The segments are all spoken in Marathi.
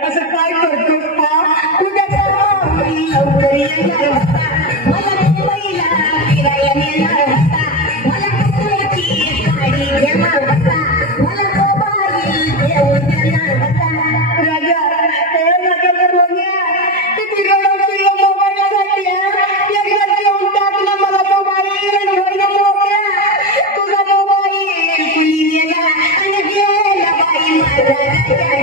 असं काय करतोस का तुझ्या लवकर येणार होता मला मुंबईला फिरायला नेणार होता मला कुत्र्याची गाडी घेणार होता मला मोबाईल घेऊन देणार होता राजा माझ्या रोम्या किती रडवतो या मोबाईलसाठी एकदा घेऊन टाकला मला मोबाईल मोठ्या तुझा मोबाईल कुणी नेला आणि गेला बाई माझा गेला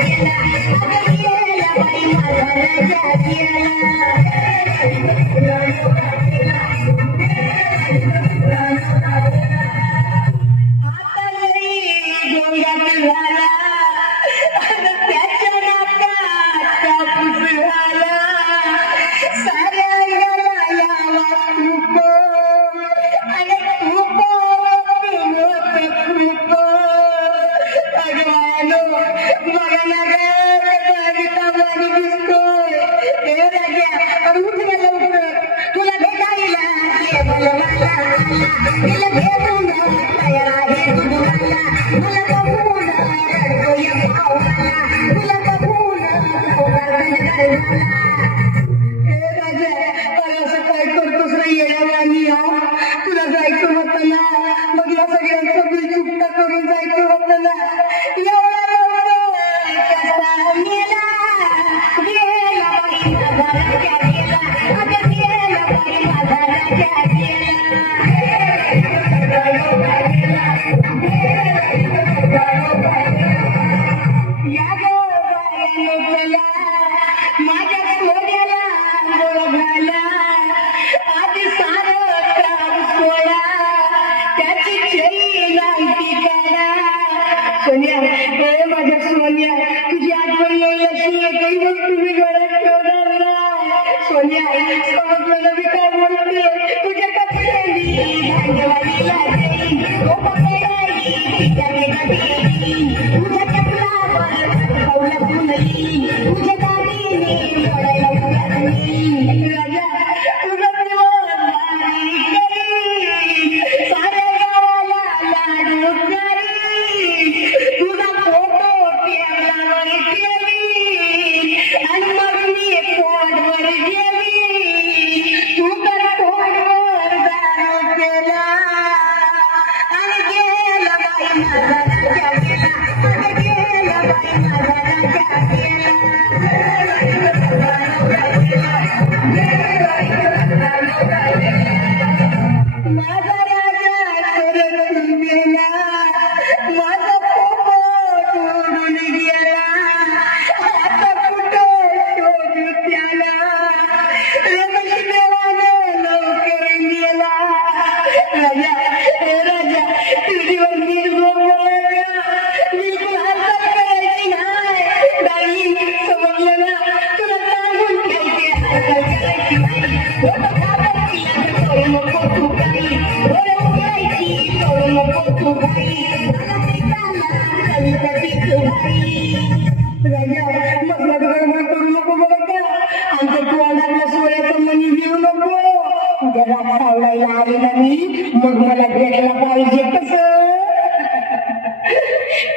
मग मला भेटला पाहिजे कसं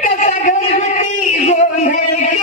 कसा घरगुती गोंधळ